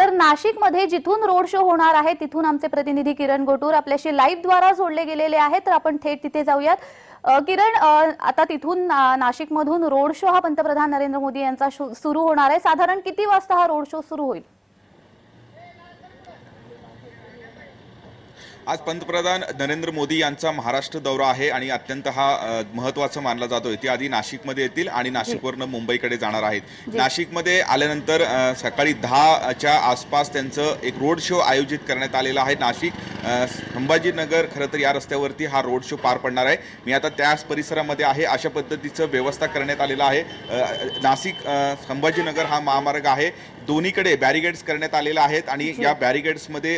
तर नाशिकमध्ये जिथून रोड शो होणार आहे तिथून आमचे प्रतिनिधी किरण गोटूर आपल्याशी लाईव्ह द्वारा जोडले गेलेले आहेत, तर आपण थेट तिथे जाऊयात. किरण, आता तिथून नाशिकमधून रोड शो हा पंतप्रधान नरेंद्र मोदी यांचा सुरू होणार आहे. साधारण किती वाजता हा रोड शो सुरू होईल? आज पंतप्रधान नरेंद्र मोदी यांचा महाराष्ट्र दौरा आहे आणि अत्यंत हा महत्त्वाचा मानला जातोय. ते आधी नाशिकमध्ये येतील आणि नाशिकवरून मुंबईकडे जाणार आहेत. नाशिकमध्ये आल्यानंतर सकाळी 10च्या आसपास त्यांचं एक रोड शो आयोजित करण्यात आलेला आहे. नाशिक संभाजीनगर खरं तर या रस्त्यावरती हा रोड शो पार पडणार आहे. मी आता त्याच परिसरामध्ये आहे. अशा पद्धतीचं व्यवस्था करण्यात आलेला आहे. नाशिक संभाजीनगर हा महामार्ग आहे, दोन्हीकडे बॅरिगेड्स करण्यात आलेले आहेत आणि या बॅरिगेड्समध्ये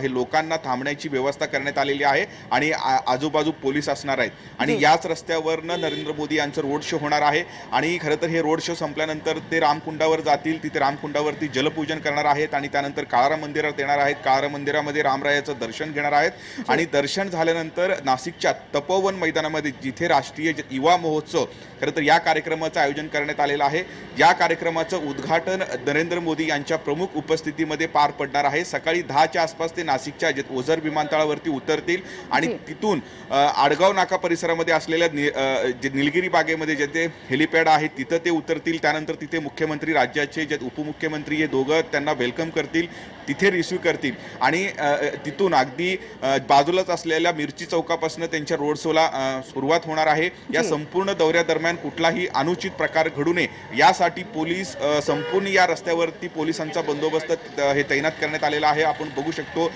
हे लोकांना थांबण्याची व्यवस्था करण्यात आलेली आहे आणि आजूबाजू पोलीस असणार आहेत आणि याच रस्त्यावरनं नरेंद्र मोदी यांचं रोड शो होणार आहे. आणि खरं तर हे रोड शो संपल्यानंतर ते रामकुंडावर जातील. तिथे रामकुंडावरती जलपूजन करणार आहेत आणि त्यानंतर काळाराम मंदिरात येणार आहेत. काळाराम मंदिरामध्ये रामरायाचं दर्शन घेणार आहेत आणि दर्शन झाल्यानंतर नाशिकच्या तपोवन मैदानामध्ये जिथे राष्ट्रीय युवा महोत्सव खरं तर या कार्यक्रमाचं आयोजन करण्यात आलेलं आहे. या कार्यक्रमाचं उद्घाटन नरेंद्र मोदी यांच्या प्रमुख उपस्थितीमध्ये पार पडणार आहे. सकाळी 10च्या आसपास ते नाशिकच्या ओझर विमानतळावरती उतरतील आणि तिथून आडगाव नाका परिसरामध्ये असलेल्या निलगिरी बागेमध्ये जे ते हेलिपॅड आहे तिथं ते उतरतील. त्यानंतर तिथे मुख्यमंत्री, राज्याचे जे उपमुख्यमंत्री हे दोघं त्यांना वेलकम करतील, तिथे रिसीव्ह करतील आणि तिथून अगदी बाजूलाच असलेल्या मिरची चौकापासून त्यांच्या रोड शोला सुरुवात होणार आहे. या संपूर्ण दौऱ्यादरम्यान कुठलाही अनुचित प्रकार घडू नये यासाठी पोलीस संपूर्ण या रस्त्यावरती पोलिसांचा बंदोबस्त हे तैनात करण्यात आलेला आहे. आपण बघू शकतो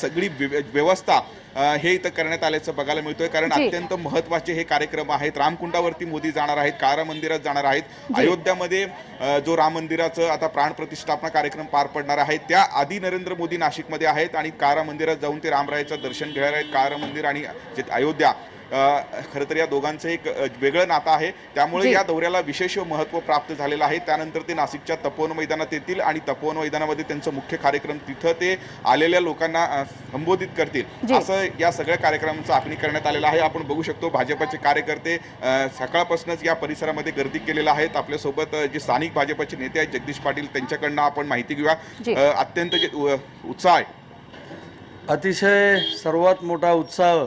सगळी व्यवस्था हे इथं करण्यात आल्याचं बघायला मिळतोय, कारण अत्यंत महत्त्वाचे हे कार्यक्रम आहेत. रामकुंडावरती मोदी जाणार आहेत, काळाराम मंदिरात जाणार आहेत. अयोध्यामध्ये जो राम मंदिराचं आता प्राण प्रतिष्ठापना कार्यक्रम पार पडणार आहे त्या आधी नरेंद्र मोदी नाशिकमध्ये आहेत आणि काळाराम मंदिरात जाऊन ते रामरायाचं दर्शन घेणार आहेत. काळाराम मंदिर आणि अयोध्या खरं तर या दोघांचं एक वेगळं नातं आहे, त्यामुळे या दौऱ्याला विशेष महत्त्व प्राप्त झालेलं आहे. त्यानंतर ते नाशिकच्या तपोवन मैदानात येतील आणि तपोवन मैदानामध्ये त्यांचं मुख्य कार्यक्रम तिथं ते आलेल्या लोकांना संबोधित करतील. असं या सगळ्या कार्यक्रमाचं आखणी करण्यात आलेलं आहे. आपण बघू शकतो भाजपचे कार्यकर्ते सकाळपासूनच या परिसरामध्ये गर्दी केलेलं आहेत. आपल्यासोबत जे स्थानिक भाजपचे नेते आहेत जगदीश पाटील, त्यांच्याकडनं आपण माहिती घेऊया. अत्यंत उत्साह आहे, अतिशय सर्वात मोठा उत्साह.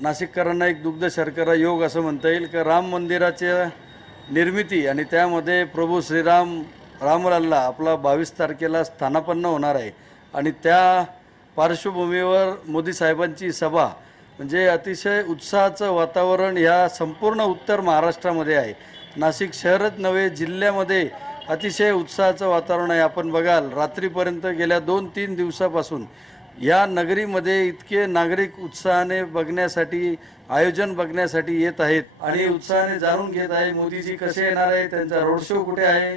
नाशिककरांना एक दुग्ध शर्करा योग असं म्हणता येईल की राम मंदिराच्या निर्मिती आणि त्यामध्ये प्रभू श्रीराम रामलल्ला आपला 22 तारखेला स्थानापन्न होणार आहे आणि त्या पार्श्वभूमीवर मोदी साहेबांची सभा म्हणजे अतिशय उत्साहाचं वातावरण ह्या संपूर्ण उत्तर महाराष्ट्रामध्ये आहे. नाशिक शहरच नव्हे, जिल्ह्यामध्ये अतिशय उत्साहाचं वातावरण आहे. आपण बघाल रात्रीपर्यंत गेल्या 2-3 दिवसापासून या नगरीमध्ये इतके नागरिक उत्साहाने बघण्यासाठी, आयोजन बघण्यासाठी येत आहेत आणि उत्साहाने जाणून घेत आहे मोदीजी कसे येणार आहे, त्यांचा रोड शो कुठे आहे,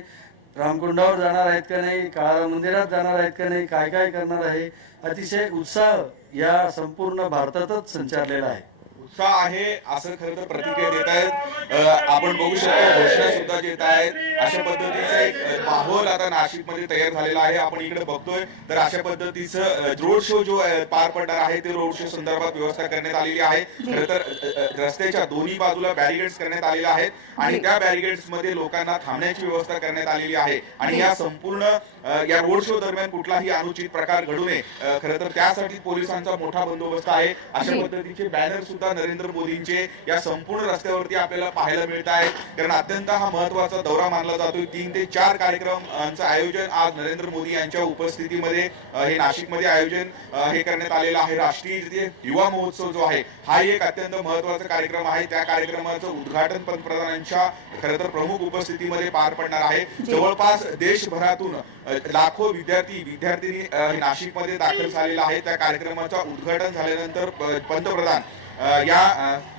रामकुंडावर जाणार आहेत का नाही, काळा मंदिरात जाणार आहेत का नाही, काय काय करणार आहे. अतिशय उत्साह या संपूर्ण भारतातच संचारलेला आहे. उत्साह आहे असं खरं तर प्रतिक्रिया देत आहेत. आपण बघू शकतो घोषणा सुद्धा देत आहेत. अशा पद्धतीचा एक माहोल आता नाशिकमध्ये तयार झालेला आहे. आपण इकडे बघतोय तर अशा पद्धतीचं रोड शो जो पार पडणार आहे ते रोड शो संदर्भात व्यवस्था करण्यात आलेली आहे. खरं तर रस्त्याच्या दोन्ही बाजूला बॅरिगेड्स करण्यात आलेले आहेत आणि त्या बॅरिगेड्स मध्ये लोकांना थांबण्याची व्यवस्था करण्यात आलेली आहे आणि या संपूर्ण या रोड शो दरम्यान कुठलाही अनुचित प्रकार घडू नये खरं तर त्यासाठी पोलिसांचा मोठा बंदोबस्त आहे. अशा पद्धतीचे बॅनर सुद्धा नरेंद्र मोदींचे या संपूर्ण रस्त्यावरती आपल्याला पाहायला मिळत आहेत, कारण अत्यंत हा महत्त्वाचा दौरा मानला जातोय. 3 ते 4 कार्यक्रमांचं आयोजन आज नरेंद्र मोदी यांच्या उपस्थितीमध्ये हे नाशिकमध्ये आयोजन हे करण्यात आलेलं आहे. राष्ट्रीय युवा महोत्सव जो आहे हा एक अत्यंत महत्त्वाचा कार्यक्रम आहे. त्या कार्यक्रमाचं उद्घाटन पंतप्रधानांच्या खरं तर प्रमुख उपस्थितीमध्ये पार पडणार आहे. जवळपास देशभरातून लाखो विद्यार्थी नाशिकमध्ये दाखल झालेला आहे. त्या कार्यक्रमाचं उद्घाटन झाल्यानंतर पंतप्रधान या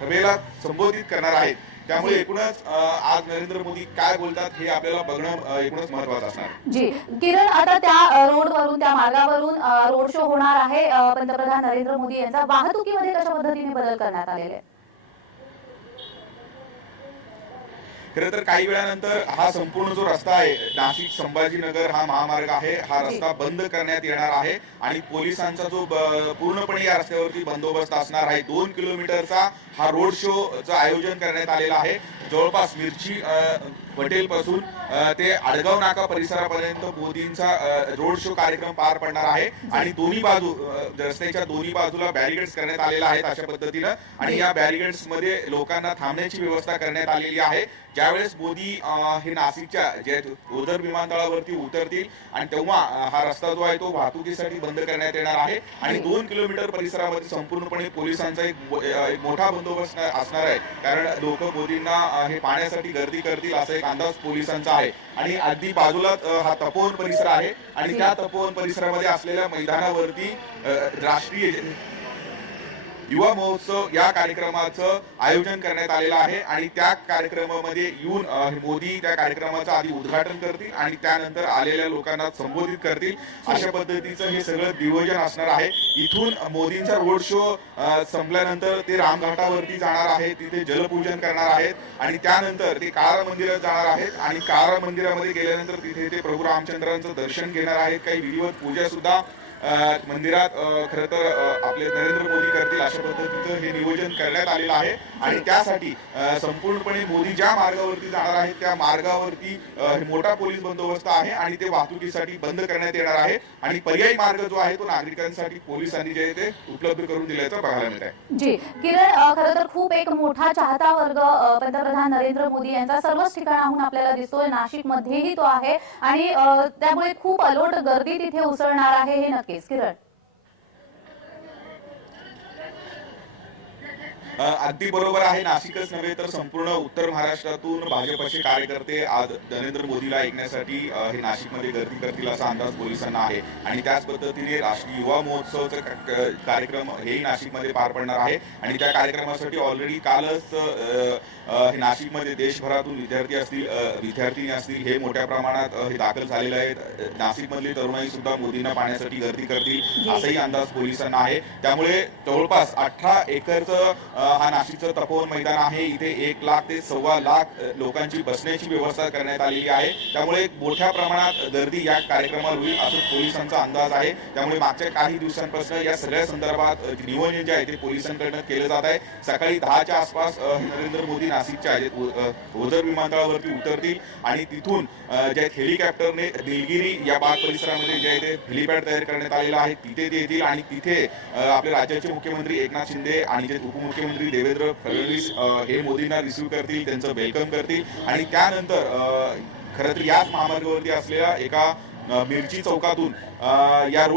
सभेला संबोधित करणार आहेत. त्यामुळे एकूणच आज नरेंद्र मोदी काय बोलतात हे आपल्याला बघणं एकूणच महत्त्वाचं असणार. जी किरण, आता त्या रोडवरून, त्या मार्गावरून रोड शो होणार आहे पंतप्रधान नरेंद्र मोदी यांचा. वाहतुकीमध्ये कशा पद्धतीने बदल करण्यात आलेले आहे? खरं तर काही वेळानंतर हा संपूर्ण जो रस्ता आहे नाशिक संभाजीनगर हा महामार्ग आहे, हा रस्ता बंद करण्यात येणार आहे आणि पोलिसांचा जो पूर्णपणे या रस्त्यावरती बंदोबस्त असणार आहे. 2 किलोमीटरचा हा रोड शोचं आयोजन करण्यात आलेला आहे. जवळपास मिरची पटेल पासून ते आडगाव नाका परिसरापर्यंत मोदींचा रोड शो कार्यक्रम पार पडणार आहे आणि दोन्ही बाजू रस्त्याच्या दोन्ही बाजूला बॅरिकेड्स करण्यात आलेला आहेत अशा पद्धतीनं आणि या बॅरिकेड्स मध्ये लोकांना थांबण्याची व्यवस्था करण्यात आलेली आहे. ज्यावेळेस मोदी हे नाशिकच्या जे ओझर विमानतळावरती उतरतील आणि तेव्हा हा रस्ता जो आहे तो वाहतुकीसाठी बंद करण्यात येणार आहे आणि 2 किलोमीटर परिसरामध्ये संपूर्णपणे पोलिसांचा एक मोठा बंदोबस्त असणार आहे. कारण लोक मोदींना हे पाहण्यासाठी गर्दी करतील असा एक अंदाज पोलिसांचा आहे. आणि अगदी बाजूलाच हा तपोवन परिसर आहे आणि त्या तपोवन परिसरामध्ये असलेल्या मैदानावरती राष्ट्रीय युवा महोत्सव या कार्यक्रमाचं आयोजन करण्यात आलेलं आहे आणि त्या कार्यक्रमामध्ये येऊन मोदी त्या कार्यक्रमाचं आधी उद्घाटन करतील आणि त्यानंतर आलेल्या लोकांना संबोधित करतील. अशा पद्धतीचं हे सगळं नियोजन असणार आहे. इथून मोदींचा रोड शो संपल्यानंतर ते रामघाटावरती जाणार आहेत, तिथे जलपूजन करणार आहेत आणि त्यानंतर ते काळा मंदिरात जाणार आहेत आणि काळा मंदिरामध्ये गेल्यानंतर तिथे ते प्रभू रामचंद्रांचं दर्शन घेणार आहेत. काही विधिवत पूजा सुद्धा मंदिरात खरं तर आपले नरेंद्र मोदी करतील अशा पद्धतीचं हे नियोजन करण्यात आलेलं आहे आणि त्यासाठी संपूर्णपणे मोदी ज्या मार्गावरती जाणार आहेत त्या मार्गावरती मोठा पोलीस बंदोबस्त आहे आणि ते वाहतुकीसाठी बंद करण्यात येणार आहे आणि पर्यायी मार्ग जो आहे तो नागरिकांसाठी पोलिसांनी जे ते उपलब्ध करून दिल्याचं बघायला मिळत आहे. जी किरण, खरं तर खूप एक मोठा चाहता वर्ग पंतप्रधान नरेंद्र मोदी यांचा सर्वच ठिकाणाहून आपल्याला दिसतोय. नाशिक मध्येही तो आहे आणि त्यामुळे खूप अलोट गर्दी तिथे उसळणार आहे हे नक्कीच. किरण, अगदी बरोबर आहे. नाशिकच नव्हे तर संपूर्ण उत्तर महाराष्ट्रातून भाजपचे कार्यकर्ते आज नरेंद्र मोदीला ऐकण्यासाठी हे नाशिकमध्ये गर्दी करतील असा अंदाज पोलिसांना आहे आणि त्याच पद्धतीने राष्ट्रीय युवा महोत्सवचा कार्यक्रम हेही नाशिकमध्ये पार पडणार आहे आणि त्या कार्यक्रमासाठी ऑलरेडी कालच हे नाशिकमध्ये देशभरातून विद्यार्थी असतील, विद्यार्थिनी असतील हे मोठ्या प्रमाणात हे दाखल झालेले आहेत. नाशिकमधली तरुणाई सुद्धा मोदींना पाहण्यासाठी गर्दी करतील असाही अंदाज पोलिसांना आहे. त्यामुळे जवळपास 18 एकरचं हा नाशिकचं तपोवन मैदान आहे. इथे 1 लाख ते 1.25 लाख लोकांची बसण्याची व्यवस्था करण्यात आलेली आहे. त्यामुळे मोठ्या प्रमाणात गर्दी या कार्यक्रमावर होईल असं पोलिसांचा अंदाज आहे. त्यामुळे मागच्या काही दिवसांपासून या सगळ्या संदर्भात नियोजन जे आहे ते पोलिसांकडून केलं जात आहे. सकाळी 10च्या आसपास नरेंद्र मोदी नाशिकच्या ओझर विमानतळावरती उतरतील आणि तिथून जे हेलिकॉप्टरने निलगिरी या बाग परिसरामध्ये जे आहे ते हेलिपॅड तयार करण्यात आलेला आहे तिथे ते येतील आणि तिथे आपले राज्याचे मुख्यमंत्री एकनाथ शिंदे आणि जे उपमुख्यमंत्री देवेंद्र फडणवीस हे मोदींना रिसीव्ह करतील, त्यांचं वेलकम करतील आणि त्यानंतर खरं तर याच महामार्गावरती असलेल्या एका मिरची चौकातून या रोड